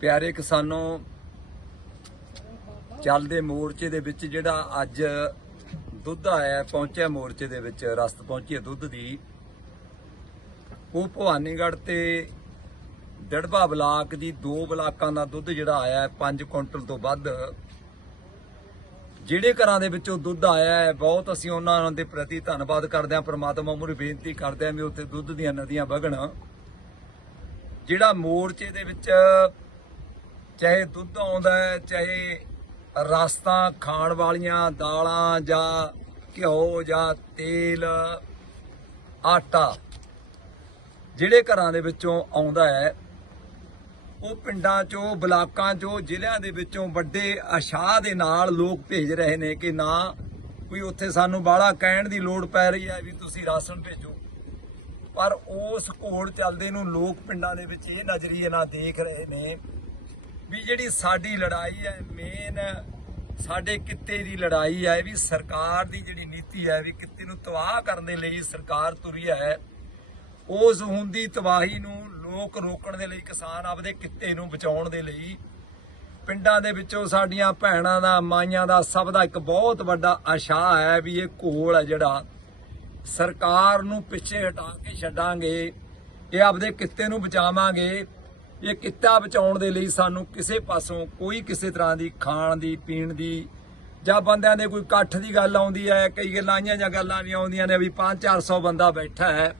ਪਿਆਰੇ ਕਿਸਾਨੋ, ਚੱਲਦੇ ਮੋਰਚੇ ਦੇ ਵਿੱਚ ਜਿਹੜਾ ਅੱਜ ਦੁੱਧ ਆਇਆ, ਪਹੁੰਚਿਆ ਮੋਰਚੇ ਦੇ ਵਿੱਚ, ਰਸਤ ਪਹੁੰਚੀ ਹੈ ਦੁੱਧ ਦੀ। ਉਹ ਭਵਾਨੀਗੜ ਤੇ ਡੜਬਾ ਬਲਾਕ ਦੀ ਦੋ ਬਲਾਕਾਂ ਦਾ ਦੁੱਧ ਜਿਹੜਾ ਆਇਆ, ਪੰਜ ਕੁਇੰਟਲ ਤੋਂ ਵੱਧ। ਜਿਹੜੇ ਘਰਾਂ ਦੇ ਵਿੱਚੋਂ ਦੁੱਧ ਆਇਆ ਹੈ, ਬਹੁਤ ਅਸੀਂ ਉਹਨਾਂ ਦੇ ਪ੍ਰਤੀ ਧੰਨਵਾਦ ਕਰਦੇ ਹਾਂ, ਪ੍ਰਮਾਤਮਾ ਮੁਰੇ ਬੇਨਤੀ ਕਰਦੇ ਹਾਂ ਵੀ ਉੱਥੇ ਦੁੱਧ ਦੀਆਂ ਨਦੀਆਂ ਵਗਣ। ਜਿਹੜਾ ਮੋਰਚੇ ਦੇ ਵਿੱਚ, ਚਾਹੇ ਦੁੱਧ ਆਉਂਦਾ ਹੈ, ਚਾਹੇ ਰਸਤਾਂ ਖਾਣ ਵਾਲੀਆਂ ਦਾਲਾਂ ਜਾਂ ਘਿਓ ਜਾਂ ਤੇਲ, ਆਟਾ ਜਿਹੜੇ ਘਰਾਂ ਦੇ ਵਿੱਚੋਂ ਆਉਂਦਾ ਹੈ, ਉਹ ਪਿੰਡਾਂ ਚੋਂ, ਬਲਾਕਾਂ ਚੋਂ, ਜ਼ਿਲ੍ਹਿਆਂ ਦੇ ਵਿੱਚੋਂ ਵੱਡੇ ਆਸ਼ਾ ਦੇ ਨਾਲ ਲੋਕ ਭੇਜ ਰਹੇ ਨੇ ਕਿ ਨਾ, ਕੋਈ ਉੱਥੇ ਸਾਨੂੰ ਬਾਹਲਾ ਕਹਿਣ ਦੀ ਲੋੜ ਪੈ ਰਹੀ ਹੈ ਵੀ ਤੁਸੀਂ ਰਾਸ਼ਨ ਭੇਜੋ। ਪਰ ਉਸ ਘੋੜ ਚੱਲਦੇ ਨੂੰ ਲੋਕ ਪਿੰਡਾਂ ਦੇ ਵਿੱਚ ਇਹ ਨਜ਼ਰੀਏ ਨਾਲ ਦੇਖ ਰਹੇ ਨੇ ਵੀ ਜਿਹੜੀ ਸਾਡੀ ਲੜਾਈ ਹੈ ਮੇਨ ਸਾਡੇ ਕਿੱਤੇ ਦੀ ਲੜਾਈ ਹੈ ਵੀ ਸਰਕਾਰ ਦੀ ਜਿਹੜੀ ਨੀਤੀ ਹੈ, ਵੀ ਕਿੱਤੇ ਨੂੰ ਤਬਾਹ ਕਰਨ ਦੇ ਲਈ ਸਰਕਾਰ ਤੁਰੀ ਹੈ, ਉਸ ਹੁੰਦੀ ਤਬਾਹੀ ਨੂੰ ਲੋਕ ਰੋਕਣ ਦੇ ਲਈ, ਕਿਸਾਨ ਆਪਦੇ ਕਿੱਤੇ ਨੂੰ ਬਚਾਉਣ ਦੇ ਲਈ, ਪਿੰਡਾਂ ਦੇ ਵਿੱਚੋਂ ਸਾਡੀਆਂ ਭੈਣਾਂ ਦਾ, ਮਾਈਆਂ ਦਾ ਸਭ ਦਾ ਇੱਕ ਬਹੁਤ ਵੱਡਾ ਆਸ਼ਾ ਹੈ ਵੀ ਇਹ ਘੋਲ ਹੈ ਜਿਹੜਾ ਸਰਕਾਰ ਨੂੰ ਪਿੱਛੇ ਹਟਾ ਕੇ ਛੱਡਾਂਗੇ, ਇਹ ਆਪਦੇ ਕਿੱਤੇ ਨੂੰ ਬਚਾਵਾਂਗੇ, ਇਹ ਕਿੱਤਾ ਬਚਾਉਣ ਦੇ ਲਈ ਸਾਨੂੰ ਕਿਸੇ ਪਾਸੋਂ ਕੋਈ ਕਿਸੇ ਤਰ੍ਹਾਂ ਦੀ ਖਾਣ ਦੀ, ਪੀਣ ਦੀ ਜਾਂ ਬੰਦਿਆਂ ਦੇ ਕੋਈ ਇਕੱਠ ਦੀ ਗੱਲ ਆਉਂਦੀ ਹੈ, ਕਈ ਗੱਲਾਂ ਆਈਆਂ ਜਾਂ ਗੱਲਾਂ ਵੀ ਆਉਂਦੀਆਂ ਨੇ ਵੀ 5-400 ਬੰਦਾ ਬੈਠਾ ਹੈ,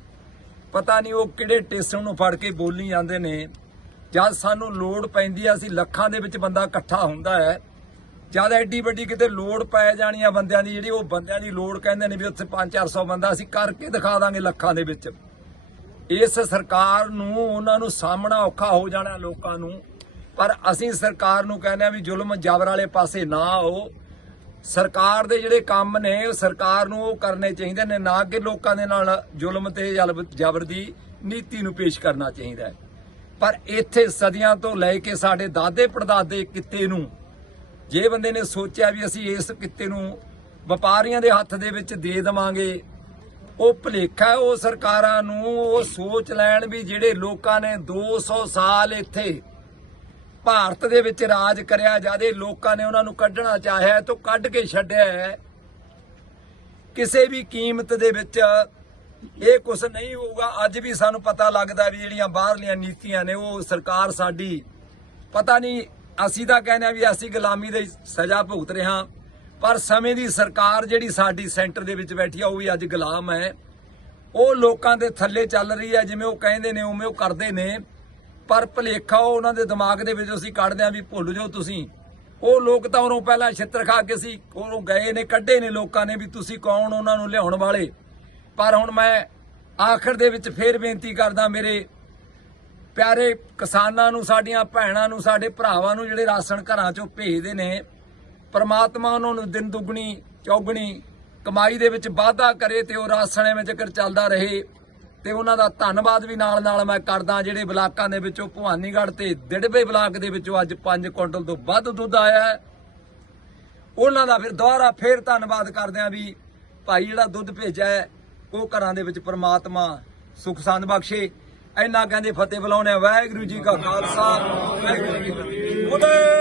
ਪਤਾ ਨਹੀਂ ਉਹ ਕਿਹੜੇ ਟੇਸਣ ਨੂੰ ਫੜ ਕੇ ਬੋਲੀ ਜਾਂਦੇ ਨੇ, ਜਦ ਸਾਨੂੰ ਲੋੜ ਪੈਂਦੀ ਹੈ, ਅਸੀਂ ਲੱਖਾਂ ਦੇ ਵਿੱਚ ਬੰਦਾ ਇਕੱਠਾ ਹੁੰਦਾ ਹੈ ਜਦ ਐਡੀ ਵੱਡੀ ਕਿਤੇ ਲੋੜ ਪੈ ਜਾਣੀ ਆ ਬੰਦਿਆਂ ਦੀ, ਜਿਹੜੀ ਉਹ ਬੰਦਿਆਂ ਦੀ ਲੋੜ ਕਹਿੰਦੇ ਨੇ ਵੀ ਉੱਥੇ 5-400 ਬੰਦਾ ਅਸੀਂ ਕਰਕੇ ਦਿਖਾ ਦਾਂਗੇ ਲੱਖਾਂ ਦੇ ਵਿੱਚ। ਇਸ ਸਰਕਾਰ ਨੂੰ, ਉਹਨਾਂ ਨੂੰ ਸਾਹਮਣਾ ਔਖਾ ਹੋ ਜਾਣਾ ਲੋਕਾਂ ਨੂੰ। ਪਰ ਅਸੀਂ ਸਰਕਾਰ ਨੂੰ ਕਹਿੰਦੇ ਆ ਵੀ ਜ਼ੁਲਮ ਜਬਰ ਵਾਲੇ ਪਾਸੇ ਨਾ ਆਓ। ਸਰਕਾਰ ਦੇ ਜਿਹੜੇ ਕੰਮ ਨੇ ਸਰਕਾਰ ਨੂੰ ਉਹ ਕਰਨੇ ਚਾਹੀਦੇ ਨੇ, ਨਾ ਕਿ ਲੋਕਾਂ ਦੇ ਨਾਲ ਜ਼ੁਲਮ ਤੇ ਜਬਰ ਦੀ ਨੀਤੀ ਨੂੰ ਪੇਸ਼ ਕਰਨਾ ਚਾਹੀਦਾ ਪਰ ਇੱਥੇ ਸਦੀਆਂ ਤੋਂ ਲੈ ਕੇ ਸਾਡੇ ਦਾਦੇ ਪੜਦਾਦੇ ਕਿੱਤੇ ਨੂੰ ਜੇ ਬੰਦੇ ਨੇ ਸੋਚਿਆ ਵੀ ਅਸੀਂ ਇਸ ਕਿੱਤੇ ਨੂੰ ਵਪਾਰੀਆਂ ਦੇ ਹੱਥ ਦੇ ਵਿੱਚ ਦੇ ਦੇਵਾਂਗੇ, ਉਹ ਭਲੇਖਾ ਉਹ ਸਰਕਾਰਾਂ ਨੂੰ ਉਹ ਸੋਚ ਲੈਣ ਵੀ ਜਿਹੜੇ ਲੋਕਾਂ ਨੇ 200 ਸਾਲ ਇੱਥੇ ਭਾਰਤ ਦੇ ਵਿੱਚ ਰਾਜ ਕਰਿਆ ਜਾਦੇ ਲੋਕਾਂ ਨੇ ਉਹਨਾਂ ਨੂੰ ਕੱਢਣਾ ਚਾਹਿਆ ਤਾਂ ਕੱਢ ਕੇ ਛੱਡਿਆ ਕਿਸੇ ਵੀ ਕੀਮਤ ਦੇ ਵਿੱਚ ਇਹ ਕੁਝ ਨਹੀਂ ਹੋਊਗਾ। ਅੱਜ ਵੀ ਸਾਨੂੰ ਪਤਾ ਲੱਗਦਾ ਵੀ ਜਿਹੜੀਆਂ ਬਾਹਰਲੀਆਂ ਨੀਤੀਆਂ ਨੇ, ਉਹ ਸਰਕਾਰ ਸਾਡੀ ਪਤਾ ਨਹੀਂ ਅਸੀਂ ਤਾਂ ਕਹਿੰਦੇ ਆ ਵੀ ਅਸੀਂ ਗੁਲਾਮੀ ਦੀ ਸਜ਼ਾ ਭੁਗਤ ਰਹੇ ਹਾਂ, ਪਰ ਸਮੇਂ ਦੀ ਸਰਕਾਰ ਜਿਹੜੀ ਸਾਡੀ ਸੈਂਟਰ ਦੇ ਵਿੱਚ ਬੈਠੀ ਆ, ਉਹ ਵੀ ਅੱਜ ਗੁਲਾਮ ਹੈ। ਉਹ ਲੋਕਾਂ ਦੇ ਥੱਲੇ ਚੱਲ ਰਹੀ ਹੈ, ਜਿਵੇਂ ਉਹ ਕਹਿੰਦੇ ਨੇ, ਉਵੇਂ ਉਹ ਕਰਦੇ ਨੇ। ਪਰ ਭਲੇਖਾ ਉਹ ਉਹਨਾਂ ਦੇ ਦਿਮਾਗ ਦੇ ਵਿੱਚ ਅਸੀਂ ਕੱਢਦੇ ਆ ਵੀ ਭੁੱਲ ਜਾਓ ਤੁਸੀਂ। ਉਹ ਲੋਕ ਤਾਂ ਉਰੋਂ ਪਹਿਲਾਂ ਛਿੱਤਰ ਖਾ ਕੇ ਸੀ ਉਹ ਗਏ ਨੇ, ਕੱਢੇ ਨੇ ਲੋਕਾਂ ਨੇ ਵੀ ਤੁਸੀਂ ਕੌਣ ਉਹਨਾਂ ਨੂੰ ਲਿਆਉਣ ਵਾਲੇ। ਪਰ ਹੁਣ ਮੈਂ ਆਖਰ ਦੇ ਵਿੱਚ ਫੇਰ ਬੇਨਤੀ ਕਰਦਾ ਮੇਰੇ ਪਿਆਰੇ ਕਿਸਾਨਾਂ ਨੂੰ, ਸਾਡੀਆਂ ਭੈਣਾਂ ਨੂੰ, ਸਾਡੇ ਭਰਾਵਾਂ ਨੂੰ ਜਿਹੜੇ ਰਾਸ਼ਨ ਘਰਾਂ ਚੋਂ ਭੇਜਦੇ ਨੇ, ਪਰਮਾਤਮਾ ਉਹਨਾਂ ਨੂੰ ਦਿਨ ਦੁੱਗਣੀ, ਚੌਗਣੀ ਕਮਾਈ ਦੇ ਵਿੱਚ ਵਾਧਾ ਕਰੇ ਤੇ ਉਹ ਰਾਸ਼ਨ ਐਵੇਂ ਚੱਕਰ ਚੱਲਦਾ ਰਹੇ ਤੇ ਉਹਨਾਂ ਦਾ ਧੰਨਵਾਦ ਵੀ ਨਾਲ ਨਾਲ ਮੈਂ ਕਰਦਾ ਜਿਹੜੇ ਬਲਾਕਾਂ ਦੇ ਵਿੱਚੋਂ ਭਵਾਨੀਗੜ੍ਹ ਤੇ ਦਿੜਬੇ ਬਲਾਕ ਦੇ ਵਿੱਚੋਂ ਅੱਜ 5 ਕੁਇੰਟਲ ਤੋਂ ਵੱਧ ਦੁੱਧ ਆਇਆ ਹੈ। ਉਹਨਾਂ ਦਾ ਫਿਰ ਦੁਬਾਰਾ ਫੇਰ ਧੰਨਵਾਦ ਕਰਦੇ ਆ ਵੀ ਭਾਈ ਜਿਹੜਾ ਦੁੱਧ ਭੇਜਿਆ ਉਹ ਘਰਾਂ ਦੇ ਵਿੱਚ ਪਰਮਾਤਮਾ ਸੁਖ ਸੰਦ ਬਖਸ਼ੇ। ਇੰਨਾ ਕਹਿੰਦੇ ਫਤਿਹ ਬੁਲਾਉਣੇ ਵਾਹਿਗੁਰੂ ਜੀ ਕਾ ਖਾਲਸਾ ਵਾਹਿਗੁਰੂ ਜੀ ਕੀ ਫਤਿਹ।